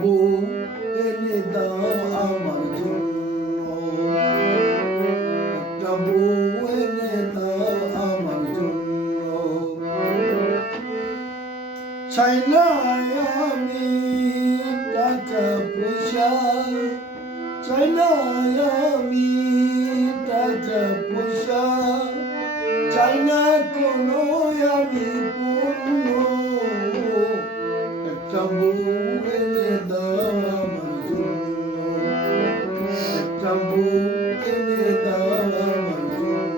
বউ এনে দাও আমার জন্য, একটা বউ এনে দাও আমার জন্য। চাই না আমি টাকা পয়সা, চাই না আমি টাকা পয়সা, চাই না কোনো আমি পূর্ণ, একটা বউ এনে দাও আমার জন্য, একটা বউ এনে দাও আমার জন্য।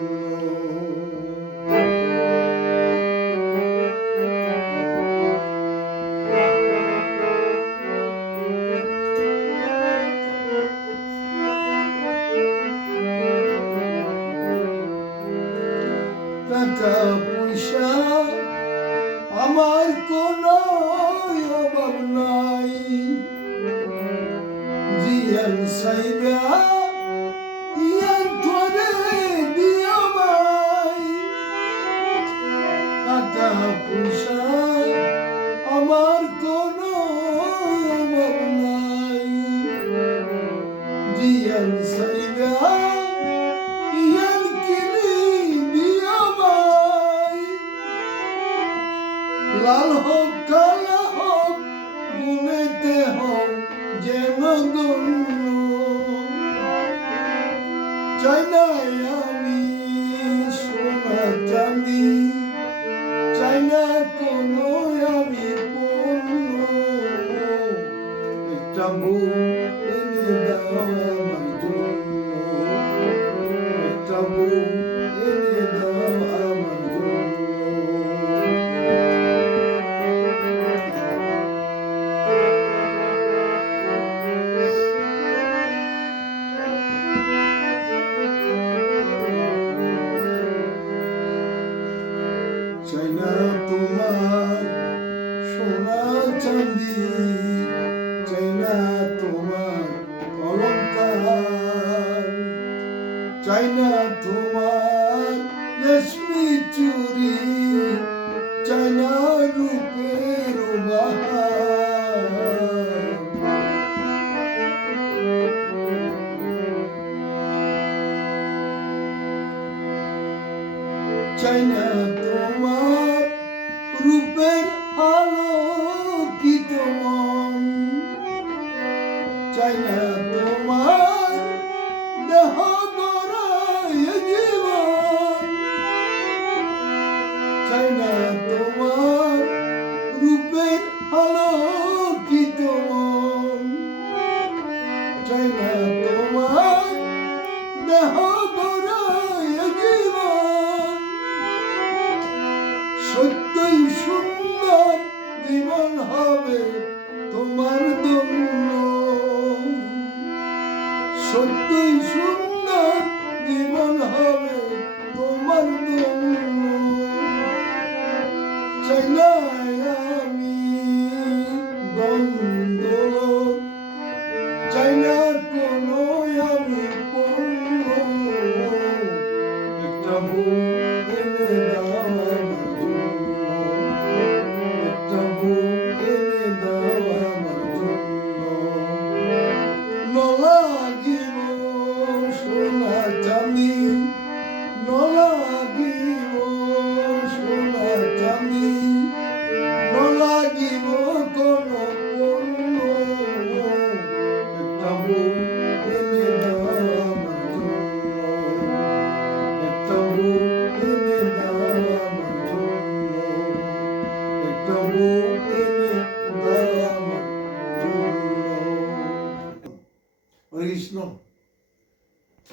টাকা পয়সা আমার কোনো অভাব নাই, জিয়ান সাইবা ইয়ান তোরে দিও ভাই। টাকা পয়সা আমার কোনো অভাব নাই, জিয়ান সাইবা ইয়ান কিনি দিও ভাই। লাল হোক কালা হোক গুনেতে হোক যেন গণ্য, চাই না আমি সোনা চাঁদি, চাই না কোনো আমি পণ্য, একটা বউ এনে দাও আমার জন্য, একটা বউ এনে দাও আমার জন্য। চাই না তোমার সোনা চাঁদি, চাই না তোমার অলংকার, চাই না তোমার রেশমি চুরি, চাই না রূপের বাহার। চাই না তোমার রূপের আলোকিত মন, চাই না তোমার দেহ গড়ায় জীবন, চাই না তোমার রূপের আলোকিত মন, চাই না তোমার দেহ গড়ায় জীবন। সত্যই সুন্দর জীবন হবে তোমার জন্য, সত্যই সুন্দর জীবন হবে তোমার জন্য। চাই না আমি দ্বন্দ্ব, চাই না কোনো আমি পণ্য, একটা বউ এনে দাও আমার জন্য, একটা বউ এনে দাও আমার জন্য। নলাগিব সোনা চাঁদি, নলাগিব সোনা চাঁদি, নলাগিব কোনো পণ্য, একটা বউ এনে দাও আমার জন্য, একটা বউ এনে দাও আমার জন্য, একটা বউ এনে দাও আমার জন্য। হরে কৃষ্ণ।